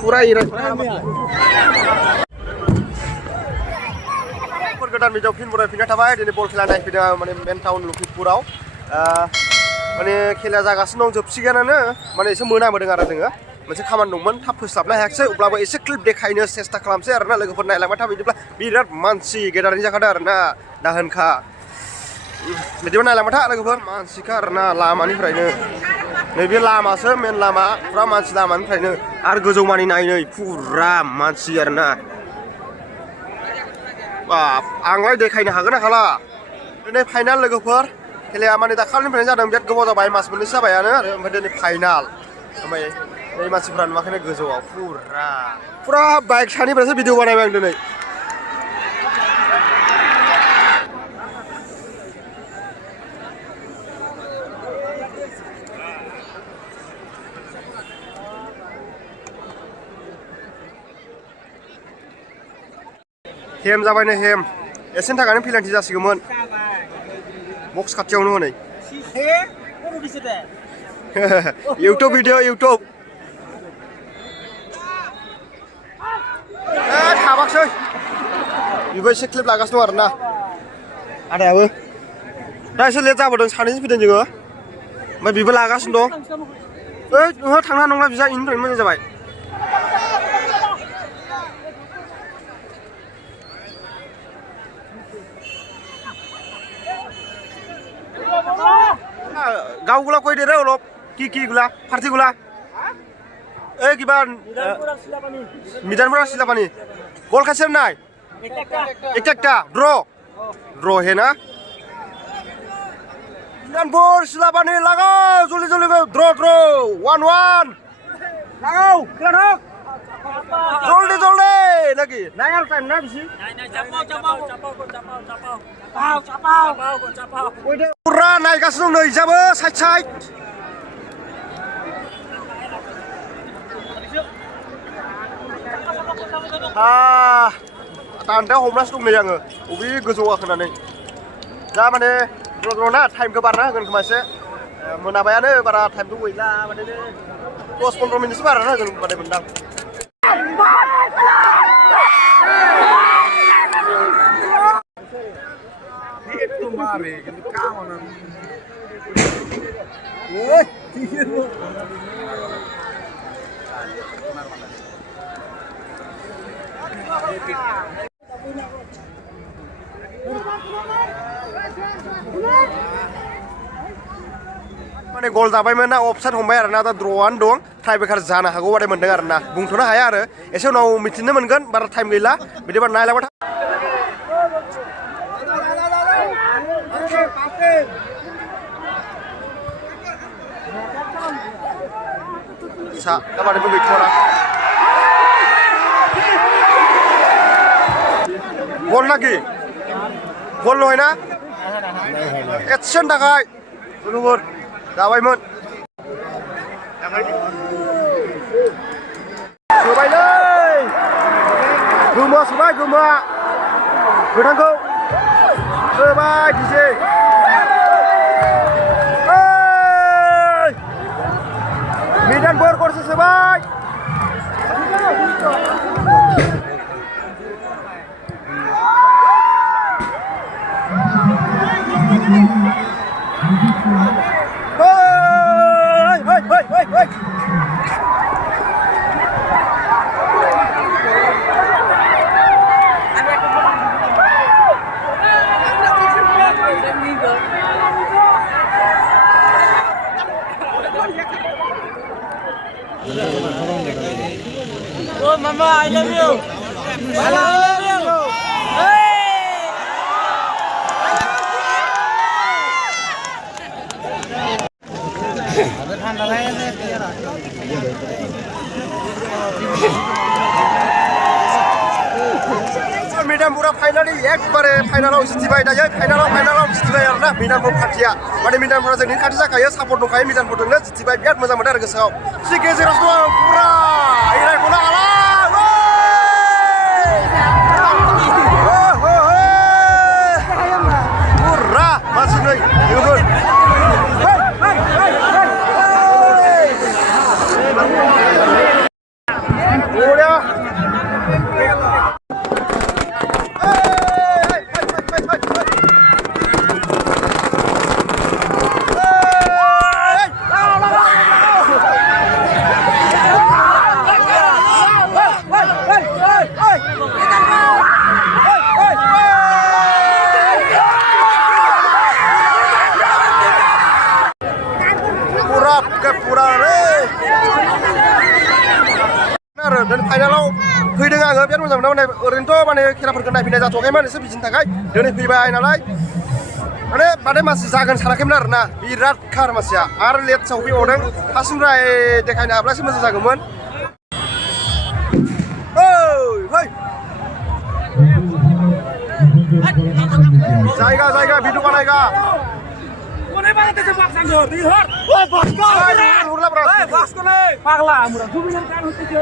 Pura irai. Pergerakan video film mulai pindah tabai di bol खेला नायफैदों माने main town लखिमपुराव माने खेला जागासिनो दं जोबसिगोनानो माने एसे मोनामोदों आरो जोङो मोनसे खामानि दंमोन थाब फोस्लाबनो हायाखिसै अब्लाबो एसे क्लिप देखायनो सेस्था खालामसै आरोना लोगोफोर नायलांबाय था बिदिब्ला बिराद मानसि गेदारिं जाखादों आरोना दाहोनखा बिदिबा नायलांबाय था लोगोफोर मानसिखा आरोना लामानिफ्रायनो नैबे लामासो मेन लामा फुरा मानसि लामानिफ्रायनो आरो गोजौ मानि नायनै फुरा मानसि आरोना बाप आंलाय देखायनो हागोन ना हाला दिनै फाइनाल लोगोफोर खेलाया माने दाखालिनिफ्रायनो जादों बिराद गोबाव जाबाय मास मोननैसो जाबायानो आरो ओमफ्राय दिनै फाइनाल ओमफ्राय नै मानसिफ्रा नुवाखैनो गोजौआव फुरा बाइक सानिफ्रायसो भिडिअ बानायबाय आं दिनै हेम जाबायनो हेम एसेनि थाखायनो पेनाल्टि जासिगौमोन बक्स खाथियावनो हनै इउटुब भिडिअ इउटुब थाबाखसै बेबो एसे क्लिप लागासिनो दं आरोना आदायाबो दा एसे लेट जाबोदों सानैजों फैदों जोङो ओमफ्राय बेबो लागासिनो दं ओइ नोंहा थांना नंला बिजा इनिफ्रायनो मोजां जाबाय गावगुला कय दे रे अलप কি গুলা পার্টিগুলা এই কিবা মিদানপুরা শিলাপানি গোল খাইছে নাই একটা ড্র হে না মিদানপুর শিলাপানি লাগাও জলদি ড্র 1-1 লাগাও খেলা হোক জলদি নাকি নাই আর টাইম না বেশি নাই চাপাও পুরা নাইগাसिनो दं नै जाबो साइड दान्दायाव हमनासो दं नै आङो बबे गोजौ गाखोनानै दा माने र'ना टाइमखौ बारना होगोन खोमा एसे मोनाबायानो बारा टाइमबो गैला माने 10-15 मिनिटसो बारना होगोन बादि मोनदां माने गल जाबायमोन ना अफसाइड हमबाय आरोना दा ड्र'आनो दं टाइब्रेकार जानो हागौ बादि मोनदों आरोना बुंथ'नो हाया आरो एसे उनाव मिथिनो मोनगोन बारा टाइम गैला बिदिबा नायलांबाय सा काबाडीबो गैथ'ला गल नाखि गल नय ना एसेनि थाखाय लोगोफोर जाबायमोन सोबायलै गोमा सोबाय गोमा गोथांखौ सोबाय दिजे मिदानपुर गरसे सोबाय Oh mama, I love you. I love you. Hey! मिदानपुरा फाइनाली एकबारे फाइनालाव जितिबाय दायो फाइनालाव जितिबाय आरोना मिदानपुर पार्टिया माने मिदानपुरा जोंनि खाथि जाखायो सापर्ट दंखायो मिदानपुरजोंनो जितिबाय बिराद मोजां मोनदों आरो गोसोआव सि गेजेरावसो दं पुरा एरायखौनो हाला पुरा मानसि नै Udah. Dan finalaव फैदों आङो बिराद मोजां मोनदों माने ओरैनोथ' माने खेलाफोरखौ नायफैनाय जाथ'वाखैमोन एसे बिदिनि थाखाय दिनै फैबाय नालाय माने बांद्राय मानसि जागोन सानाखैमोन आरोना बिराद खार मानसिया आरो लेट सफैबावदों फार्स्टनिफ्राय देखायनो हाब्लासो मोजां जागौमोन जायगा video बानायगा Boleh banget itu box anggur, lihat. Box ko na. Pagla, murah. Subilan kan itu.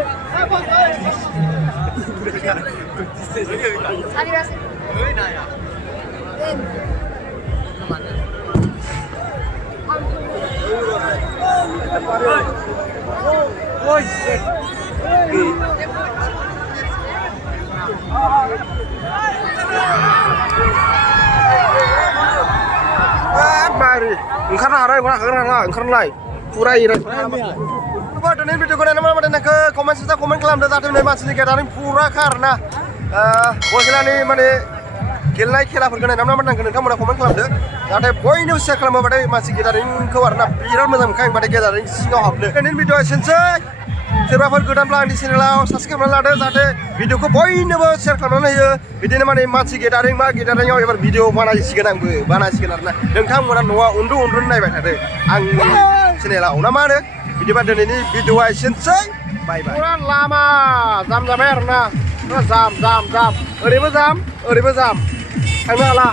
Mari, ओंखारनाय फुरा इराय coba दिनै भिडिअखौ नायनानै माने कमेन्ट खालामदो जाहाथे नै मानसिनि गेटारिं फुरा खारना बल खेलानि माने गेलेनाय खेलाफोरखौ नायनानै माने नोंथांमोना कमेन्ट खालामदो जाहाथे बयनोबो शेयार खालामोबाथाय मानसि गेटारिंखौ आरोना बिराद मोजां मोनखायो होनबाथाय गेटारिं सिङाव हाबनो दिनैनि भिडिअआ एसेनोसै सोरबाफोर गोदानब्ला आंनि चेनेलाव साबस्क्राइब खालामना लादो जाहाथे भिडिअखौ बयनोबो शेयार खालामनानै होयो बिदिनो माने मानसि गेटारिंआव एबार भिडिअ बानायसिगोन आंबो बानायसिगोन आरोना नोंथांमोना न'आव उन्दु नायबाय थादो आंनि चेनेलाव ना मा होनो बिदिबा दिनैनि भिडिअआ एसेनोसै बाय बाय पुरा लामा जाम जाबाय आरोना पुरा जाम ओरैबो जाम थांनो हाला